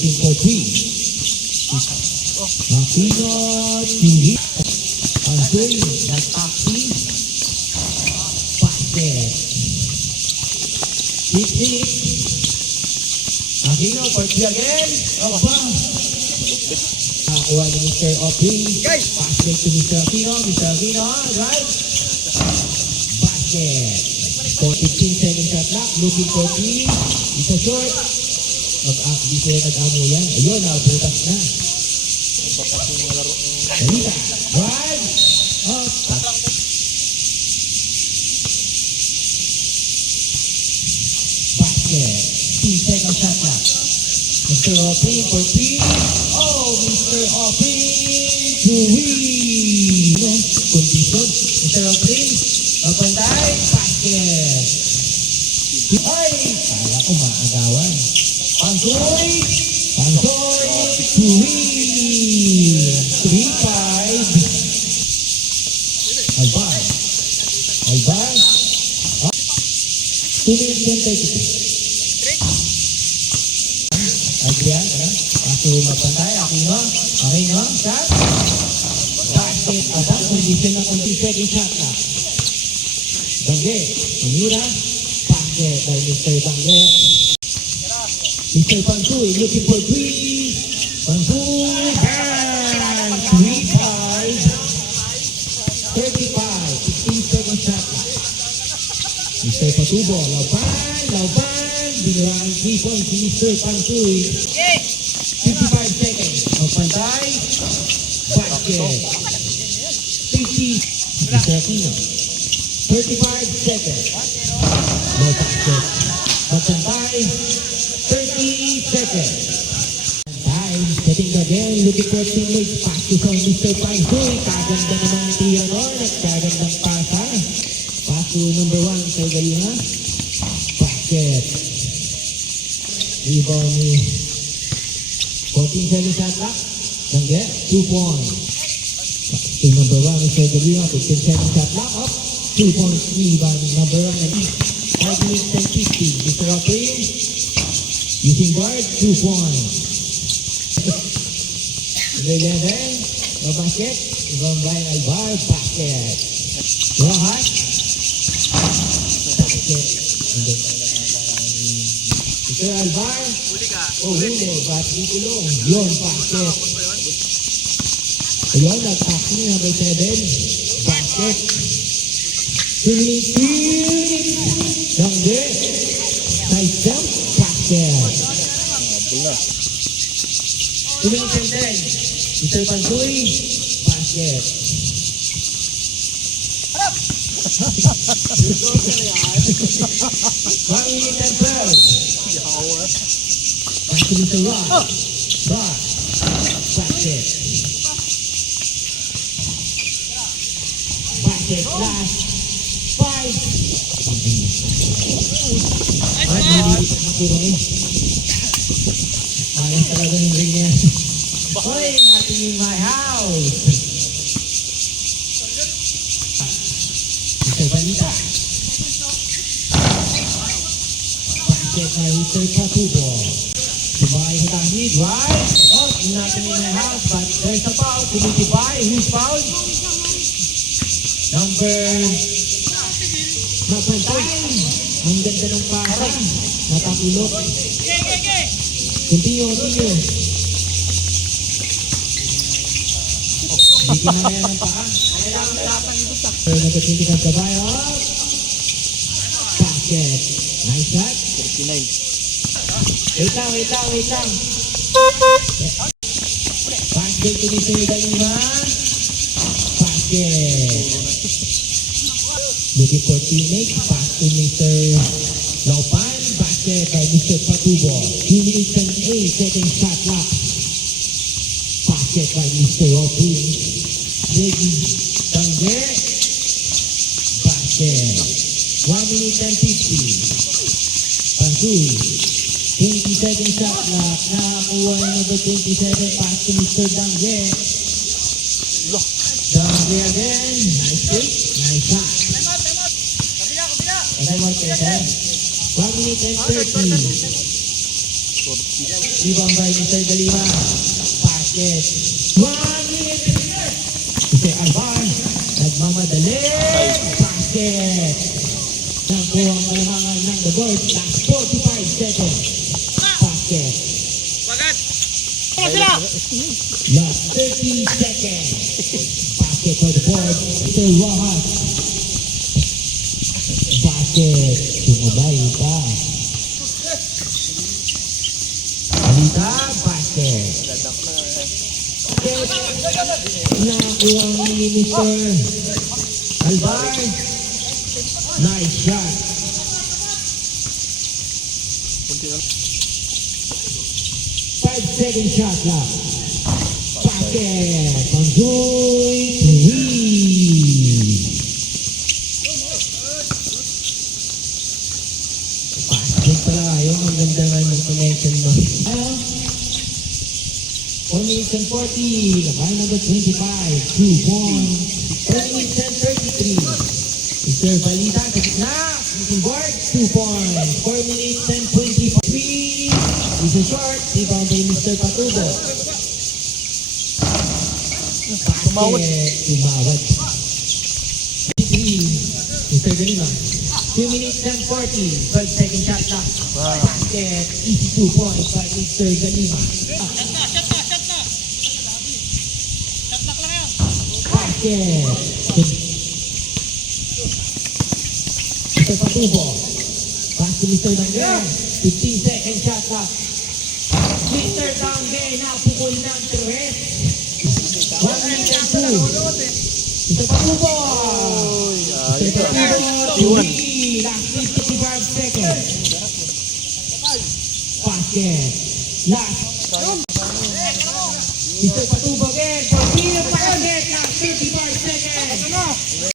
looking for three. Aquino, Chili, Pansoy, nag-taxi, basket. Hit. Aquino, for three again. Aba. Nakakuha ni Mr. Oping. Basket to Mr. Aquino. Mr. Aquino, right? Basket. 15 seconds shot clock. Looking for three. Isa short. Di sila nag-amo yan. Ayun, butas na. Dalita. Right. Up. Basket. 10 seconds shot clock. Mr. Oping for three. Oh, Mr. Oping to win. Condition. Mr. Oping. Magpantay. Basket. Ay! Kala ko maagawan. Pansoy to win. 3-5. Albay. 2 minutes and 32. Adrian, kaso magpantay. Aquino. Shot. Basket. Abang condition na 20 seconds shot na. Dangge. Manira. Basket by Mr. Dangge. Mr. Pansoy looking for three. Pansoy. And 3-5. 35. 16 seconds shot na. Mr. Patubo. Lauban. Binuraan 3 points si Mr. Pansoy. 55 seconds. Magpantay. Basket. 50. Mr. Aquino. 35 seconds. No basket. Magpantay. 30 seconds. Time. Setting again. Looking for teammates. Pass to from Mr. Pansoy. Kaganda naman ni Theodore. Nagkagandang pasa. Pass to number 1 kay Galina. Basket. Rebound ni 14 seconds shot clock. Dangge. 2 points. To number 1 Mr. Galina. 15 seconds shot clock. Up. 2 points. Rebound number 1 and 5 minutes and 50. Mr. Oping. Using guard, 2 points. 11, no basket. Ibang Brian Alvar, basket. Rojas. Basket. Mr. Alvar. Huli. Batting kulong. Yun, basket. Ayun, nag-tackling number 7. Basket. Dangge. Side jump. Basket. 2 minutes and 10. Mr. Pansoy. Basket. One minute and 12. Back to Mr. Ross. Basket. Basket. Last 5. Ay, nililipit na po rin. Ayos talaga yung ring niya. Hoy, nothing in my house. Mr. Balita. Basket na Mr. Patubo. Subay sa tahid, right? Oh, nothing in my house, but there's a foul. Tumitibay. Who's foul? Number... Magpantay. Ang ganda ng pasa. Natapulok. Continue. Hindi kinamaya ng paa. Pero nagkatinti ng kabayo. Basket. Nice shot. 39. Wait lang. Basket to Mr. Galima. Basket. Looking for teammates. Pass to Mr. Laupan. Basket by Mr. Patubo. 2 minutes and 8 seconds shot clock. Basket by Mr. Oping. Ready. Dangge. Basket. 1 minute and 50. Pansoy. 20 seconds shot clock. Nakakuha na number 27. Pass to Mr. Dangge. Dangge again. Nice pick. Nice shot. Time out. 1 minute and 30. Rebound by Mr. Galima. Basket. 1 minute. Mr. Alvar. Nagmamadali. Basket. Nakuha ang malamangan ng the board. Last 45 seconds. Basket. Last 30 seconds. Basket for the board. Mr. Rojas. Basket. Tumabay pa. Alita. Basket. Nakuha ni Mr. Alvar. Nice shot. 5-second shot lang. Basket. Panjoy. 3. Basket pala kayo. Ang ganda nga ng connection mo. 4 minutes and 40. Line number 25. 2 points. 4 minutes and 33. Mr. Balita sa gitna. Missing board. 2 points. 4 minutes and 23. Is a short. Rebound by Mr. Patubo. Tumawad. Tumawad. 3. Mr. Galima. 2 minutes and 40. 12-second shot lang. Basket. Easy 2 points by Mr. Galima. Basket. Mr. Patubo. Pass to Mr. Dangge. 15-second shot clock. Mr. Dangge napukul ng 3. 1 minute and 2. Mr. Patubo. Mr. Patubo. 3. Last 55 seconds. Basket. Last. Mr. Patubo.